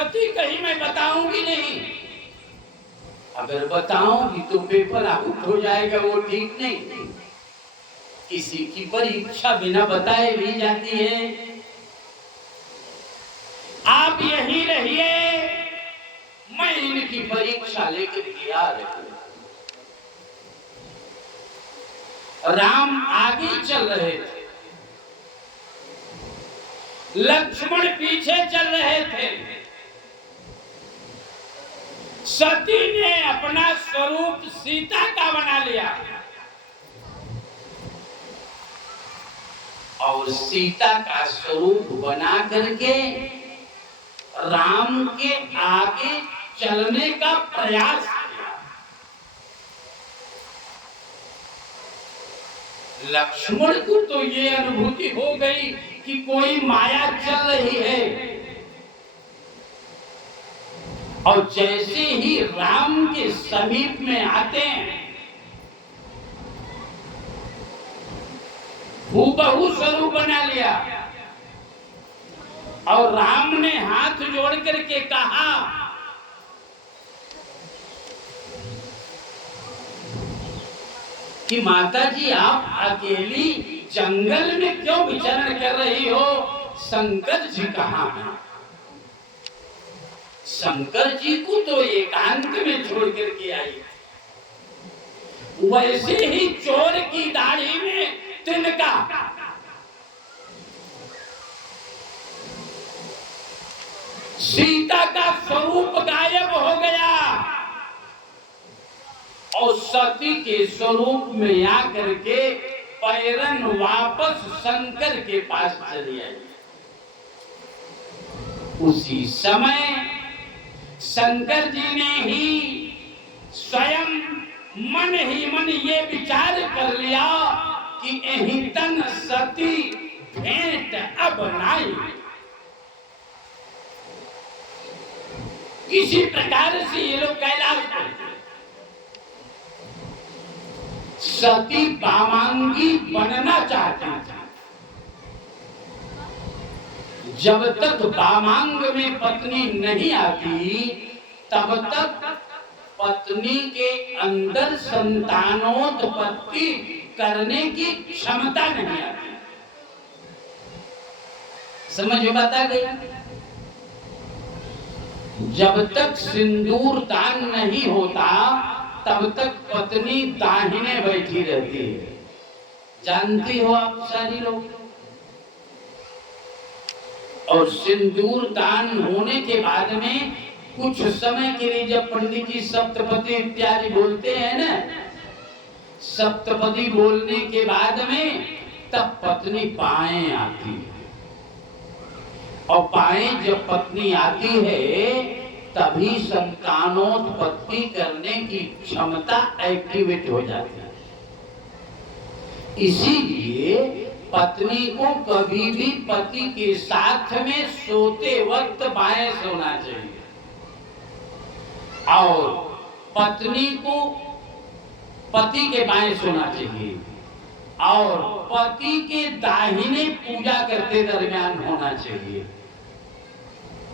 सती कहीं मैं बताऊंगी नहीं। अगर बताऊंगी तो पेपर आउट हो जाएगा, वो ठीक नहीं। किसी की परीक्षा बिना बताए ली जाती है। आप यहीं रहिए, मैं इनकी परीक्षा लेकर तैयार हूं। राम आगे चल रहे थे, लक्ष्मण पीछे चल रहे थे। सती ने अपना स्वरूप सीता का बना लिया और सीता का स्वरूप बना करके राम के आगे चलने का प्रयास किया। लक्ष्मण को तो ये अनुभूति हो गई कि कोई माया चल रही है, और जैसे ही राम के समीप में आते हैं, हूबहू स्वरूप बना लिया। और राम ने हाथ जोड़ करके कहा, कि माता जी आप अकेली जंगल में क्यों विचरण कर रही हो? शंकर जी कहाँ हैं? शंकर जी को तो एकांत में छोड़ करके आई। वैसे ही चोर की दाढ़ी में तिनका, सीता का स्वरूप गायब हो गया और सती के स्वरूप में आकर के पैरन वापस शंकर के पास चली आई। उसी समय शंकर जी ने ही स्वयं मन ही मन ये विचार कर लिया कि एहितन सती भेंट अब नाई। किसी प्रकार से ये लोग कैलाश पहुंचे। सती वामांगी बनना चाहती थी। जब तक वामांग में पत्नी नहीं आती, तब तक पत्नी के अंदर संतानोत्पत्ति करने की क्षमता नहीं आती। समझ में बात आ गई? जब तक सिंदूर दान नहीं होता, तब तक पत्नी दाहिने बैठी रहती है। जानती हो आप सारी लोग। और सिंदूर दान होने के बाद में कुछ समय के लिए जब पंडित जी सप्तपदी इत्यादि बोलते हैं ना, सप्तपदी बोलने के बाद में तब पत्नी बाएं आती है। और बाएं जब पत्नी आती है, तभी संतानोत्पत्ति करने की क्षमता एक्टिवेट हो जाती है। इसीलिए पत्नी को कभी भी पति के साथ में सोते वक्त बाएं सोना चाहिए, और पत्नी को पति के बाएं सोना चाहिए, और पति के दाहिने पूजा करते दरमियान होना चाहिए।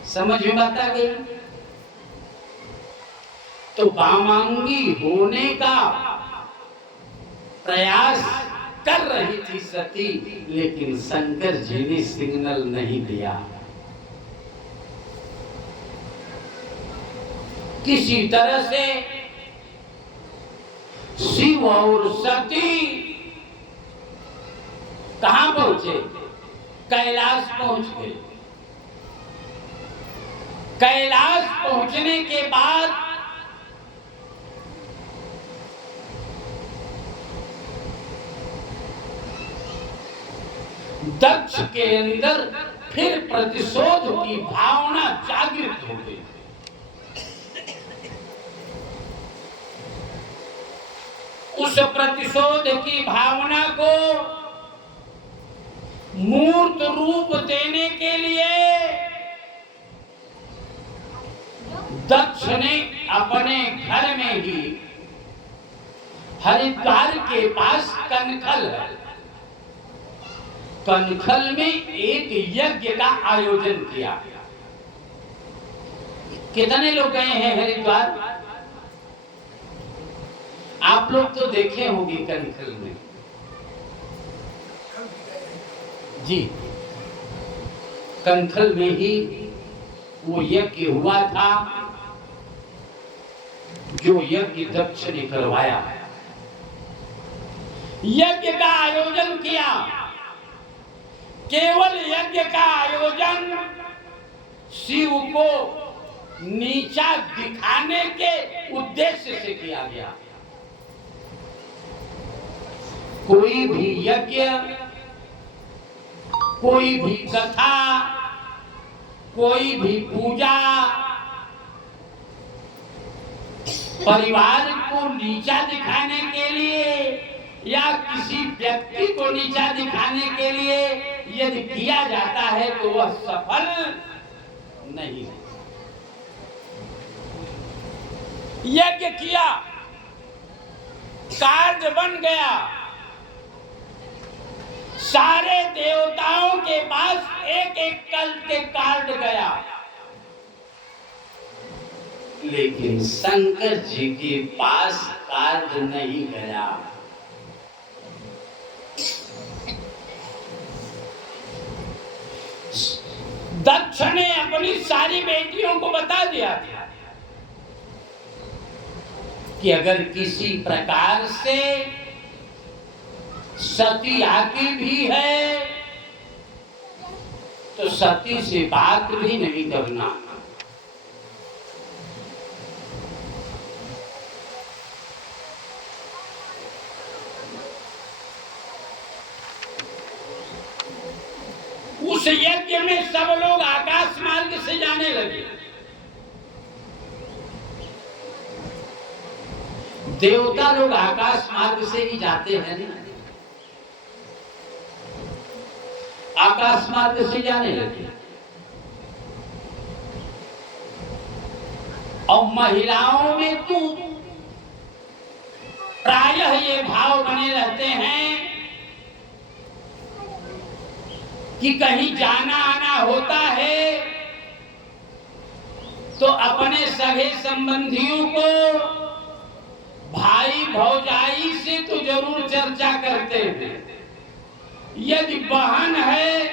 समझ में बात आ गई? तो वामांगी होने का प्रयास कर रही थी सती, लेकिन शंकर जी ने सिग्नल नहीं दिया। किसी तरह से शिव और सती कहां पहुंचे? कैलाश पहुंच गए। कैलाश पहुंचने के बाद दक्ष के अंदर फिर प्रतिशोध की भावना जागृत हो गई। उस प्रतिशोध की भावना को मूर्त रूप देने के लिए दक्ष ने अपने घर में ही हरिद्वार के पास कनखल है, कनखल में एक यज्ञ का आयोजन किया। कितने लोग गए हैं हरिद्वार? आप लोग तो देखे होंगे कनखल में। जी, कनखल में ही वो यज्ञ हुआ था जो यज्ञ दक्ष ने करवाया। यज्ञ का आयोजन किया, केवल यज्ञ का आयोजन शिव को नीचा दिखाने के उद्देश्य से किया गया। कोई भी यज्ञ, कोई भी कथा, कोई भी पूजा परिवार को नीचा दिखाने के लिए या किसी व्यक्ति को नीचा दिखाने के लिए यदि किया जाता है तो वह सफल नहीं है। यज्ञ किया, कार्ड बन गया, सारे देवताओं के पास एक एक कल के कार्ड गया, लेकिन शंकर जी के पास कार्ड नहीं गया। दक्ष ने अपनी सारी बेटियों को बता दिया कि अगर किसी प्रकार से सती आती भी है तो सती से बात भी नहीं करना। उस यज्ञ में सब लोग आकाश मार्ग से जाने लगे। देवता लोग आकाश मार्ग से ही जाते हैं ना, आकाश मार्ग से जाने लगे। और महिलाओं में तो प्रायः ये भाव बने रहते हैं कि कहीं जाना आना होता है तो अपने सगे संबंधियों को, भाई भौजाई से तो जरूर चर्चा करते हैं। यदि बहन है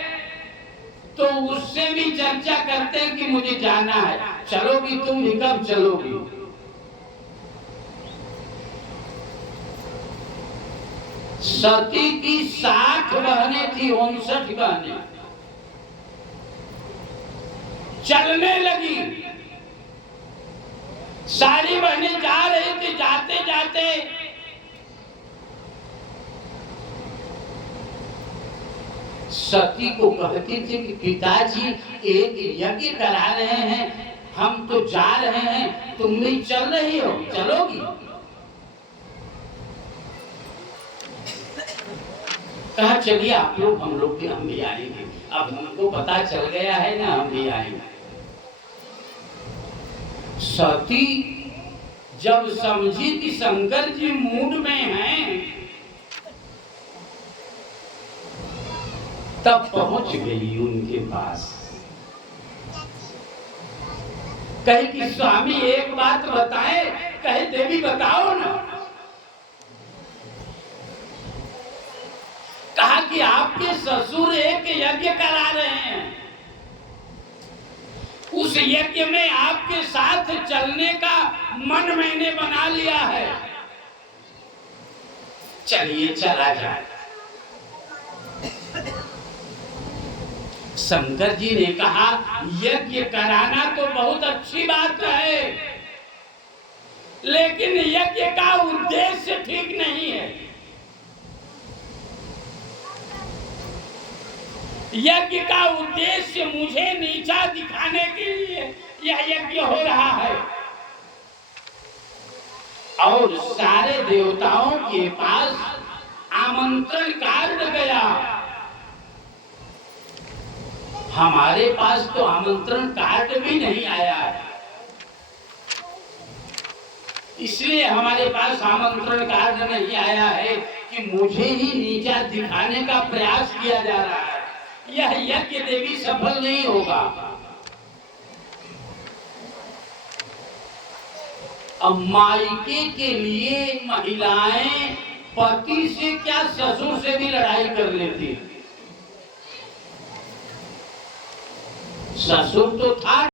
तो उससे भी चर्चा करते हैं कि मुझे जाना है, चलोगी तुम भी, कब चलोगी? सती की 60 बहनें थी, 59 बहनें चलने लगी। सारी बहनें जा रही थी, जाते जाते सती को कहती थी कि पिताजी एक यज्ञ करा रहे हैं, हम तो जा रहे हैं, तुम भी चल रही हो, चलोगी? कहा चलिए आप लोग, हम लोग भी, हम भी आएंगे। अब हमको पता चल गया है ना, हम भी आएंगे। सती जब समझी कि शंकर जी मूड में हैं, तब पहुंच गई उनके पास। कहे कि स्वामी एक बात बताए। कहे देवी बताओ ना। कहा कि आपके ससुर एक यज्ञ करा रहे हैं, उस यज्ञ में आपके साथ चलने का मन मैंने बना लिया है, चलिए चला जाए। शंकर जी ने कहा यज्ञ कराना तो बहुत अच्छी बात है, लेकिन यज्ञ का उद्देश्य ठीक नहीं है। यज्ञ का उद्देश्य मुझे नीचा दिखाने के लिए यह यज्ञ हो रहा है। और सारे देवताओं के पास आमंत्रण कार्ड गया, हमारे पास तो आमंत्रण कार्ड भी नहीं आया है। इसलिए हमारे पास आमंत्रण कार्ड नहीं आया है कि मुझे ही नीचा दिखाने का प्रयास किया जा रहा है। यह यज्ञ देवी सफल नहीं होगा। अब मायके के लिए महिलाएं पति से क्या ससुर से भी लड़ाई कर लेती। ससुर तो था